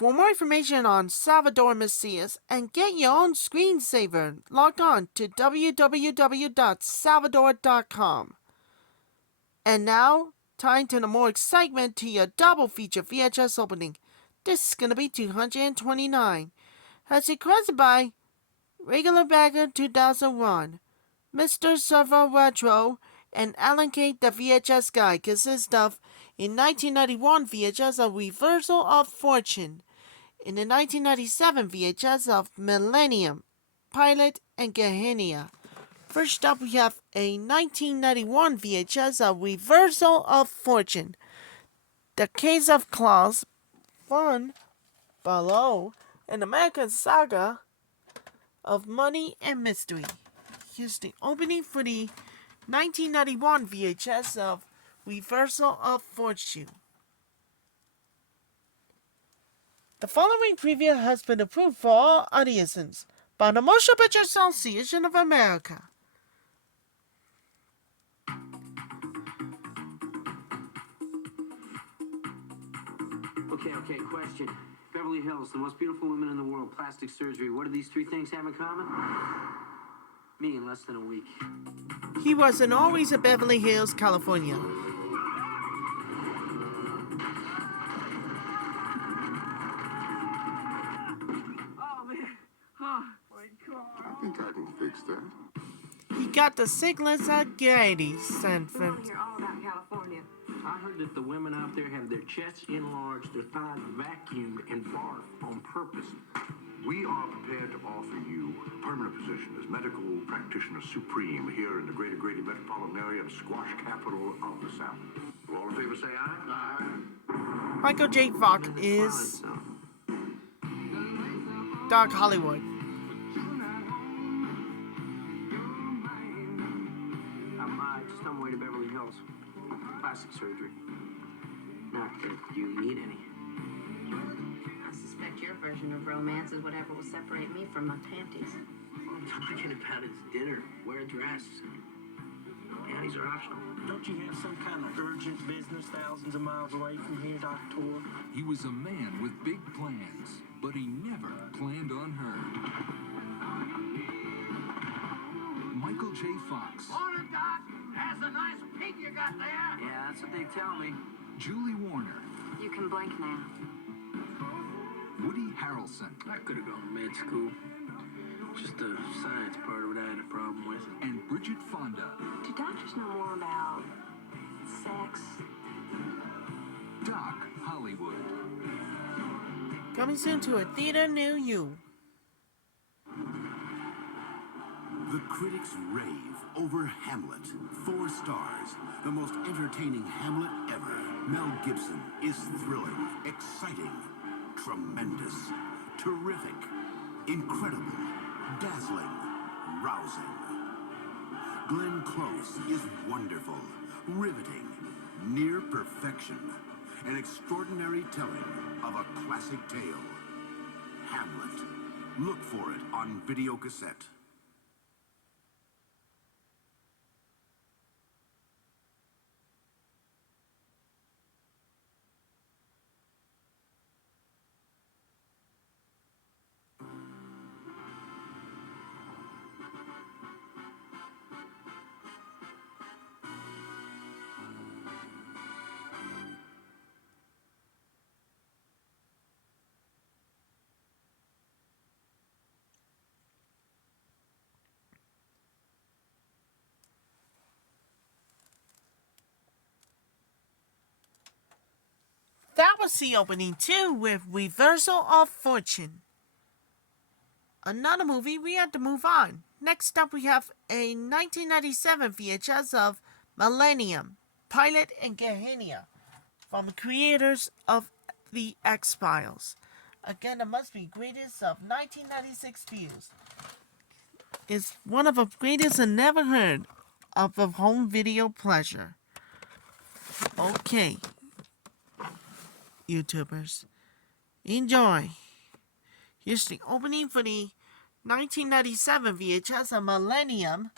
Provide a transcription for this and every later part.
For more information on Salvador Macias and get your own screensaver, log on to www.salvador.com. And now, time to the more excitement to your double feature VHS opening. This is gonna be 229. As requested by Regular Bagger 2001, MrServoRetro, and LNKTheVHSGuy consists of, in 1991 VHS of Reversal of Fortune, in the 1997 VHS of Millennium, Pilot, and Gehenna. First up, we have a 1991 VHS of Reversal of Fortune, The Case of Claus, Fun, Below, and American Saga of Money and Mystery. Here's the opening for the 1991 VHS of Reversal of Fortune. The following preview has been approved for all audiences by the Motion Picture Association of America. Okay, question. Beverly Hills, the most beautiful women in the world, plastic surgery. What do these three things have in common? Me in less than a week. He wasn't always in Beverly Hills, California. Oh, man. Oh, my God. I think I can fix that. He got the sickness at Grady, San We want to Francisco. hear all about California. I heard that the women out there have their chests enlarged, their thighs vacuumed, and barf on purpose. We are prepared to offer you a permanent position as medical practitioner supreme here in the greater Grady metropolitan area and squash capital of the South. All in favor say aye. Aye. Michael J. Fox is Doc Hollywood. I'm just on my way to Beverly Hills. Plastic surgery. Not that you need any. I suspect your version of romance is whatever will separate me from my panties. All I'm talking about is dinner. Wear a dress. Panties are optional. Don't you have some kind of urgent business thousands of miles away from here, Doctor? He was a man with big plans, but he never planned on her. Michael J. Fox, Morning, Doc. That's a nice pig you got there. Yeah, that's what they tell me. Julie Warner, You can blink now. Woody Harrelson, I could have gone to med school. Just the science part of it I had a problem with. and Bridget Fonda. Do doctors know more about sex? Doc Hollywood. Coming soon to a theater near you. The critics rave over Hamlet. 4 stars. The most entertaining Hamlet ever. Mel Gibson is thrilling, exciting, tremendous, terrific, incredible, dazzling, rousing. Glenn Close is wonderful, riveting, near perfection. An extraordinary telling of a classic tale. Hamlet. Look for it on video cassette. That was the opening too, with Reversal of Fortune. Another movie, we had to move on. Next up, we have a 1997 VHS of Millennium, Pilot, and Gehenna, from the creators of The X-Files. Again, it must be greatest of 1996 views. It's one of the greatest and never heard of the home video pleasure. Okay, YouTubers, enjoy. Here's the opening for the 1997 VHS of Millennium,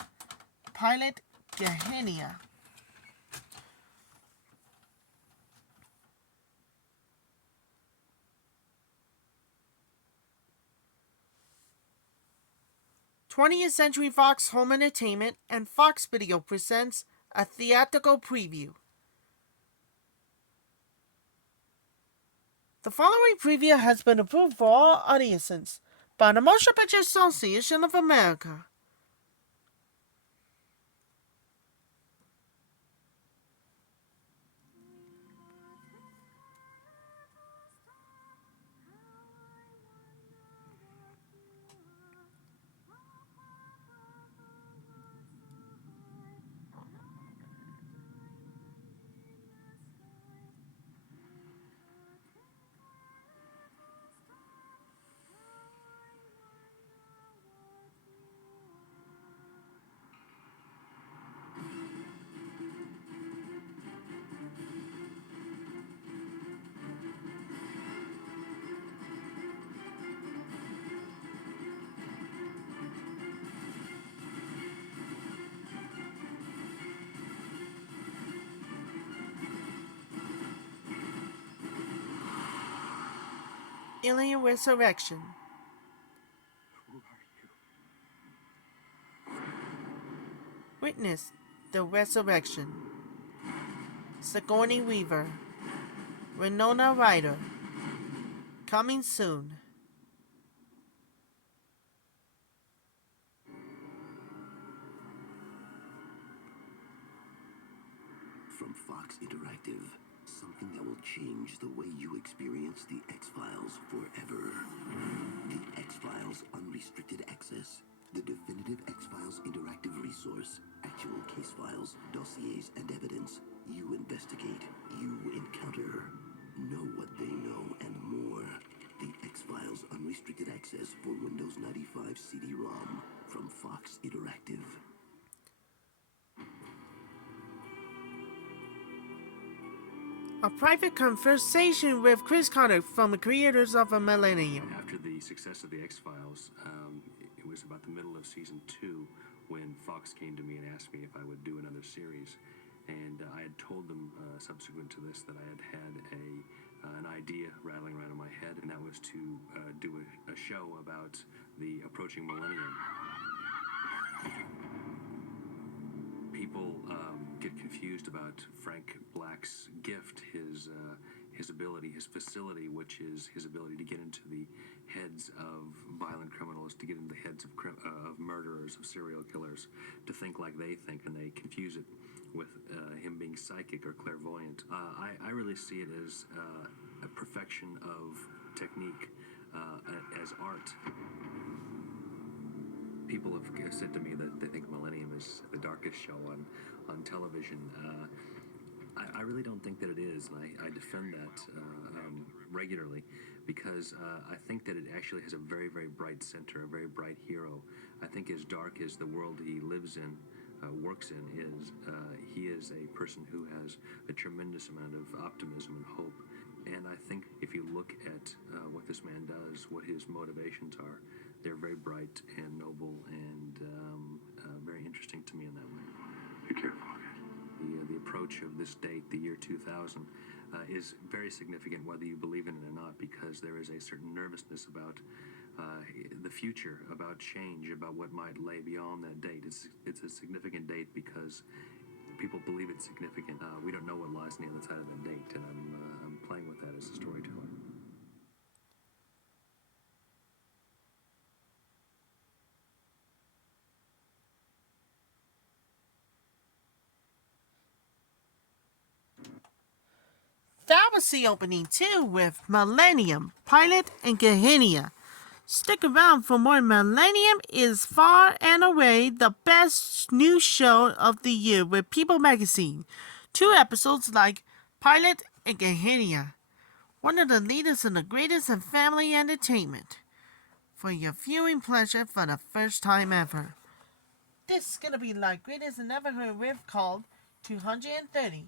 Pilot, Gehenna. 20th Century Fox Home Entertainment and Fox Video presents a theatrical preview. The following preview has been approved for all audiences by the Motion Picture Association of America. Alien Resurrection. Who are you? Witness the Resurrection. Sigourney Weaver. Winona Ryder. Coming soon. From Fox Interactive, something that will change the way you experience the X-Files forever. The X-Files Unrestricted Access, the definitive X-Files interactive resource. Actual case files, dossiers, and evidence. You investigate, you encounter. Know what they know and more. The X-Files Unrestricted Access for Windows 95 CD-ROM from Fox Interactive. A private conversation with Chris Carter from the creators of Millennium. After the success of the X-Files, it was about the middle of season 2 when Fox came to me and asked me if I would do another series. And I had told them subsequent to this that I had an idea rattling around in my head, and that was to do a show about the approaching millennium. People get confused about Frank Black's gift, his ability, his facility, which is his ability to get into the heads of violent criminals, to get into the heads of murderers, of serial killers, to think like they think, and they confuse it with him being psychic or clairvoyant. I really see it as a perfection of technique, as art. People have said to me that they think Millennium is the darkest show on television. I really don't think that it is, and I defend that regularly, because I think that it actually has a very, very bright center, a very bright hero. I think as dark as the world he lives in, works in, he is a person who has a tremendous amount of optimism and hope. And I think if you look at what this man does, what his motivations are, they're very bright and noble and very interesting to me in that way. Be careful. The approach of this date, the year 2000, is very significant whether you believe in it or not, because there is a certain nervousness about the future, about change, about what might lay beyond that date. It's a significant date because people believe it's significant. We don't know what lies on the other side of that date, and I'm playing with that as a storyteller. That was the opening too, with Millennium, Pilot, and Gehenna. Stick around for more. Millennium is far and away the best new show of the year with People Magazine. 2 episodes like Pilot and Gehenna. One of the leaders in the greatest in family entertainment. For your viewing pleasure for the first time ever. This is gonna be like Greatest and Never Heard With called 230.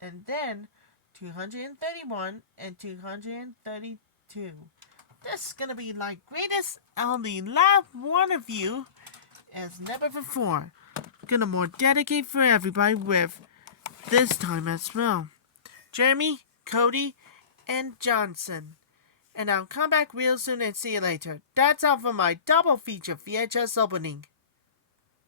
And then 231 and 232. This is gonna be like Greatest on the last one of you as never before. Gonna more dedicate for everybody with this time as well. Jeremy, Cody, and Johnson. and I'll come back real soon and see you later. That's all for my double feature VHS opening.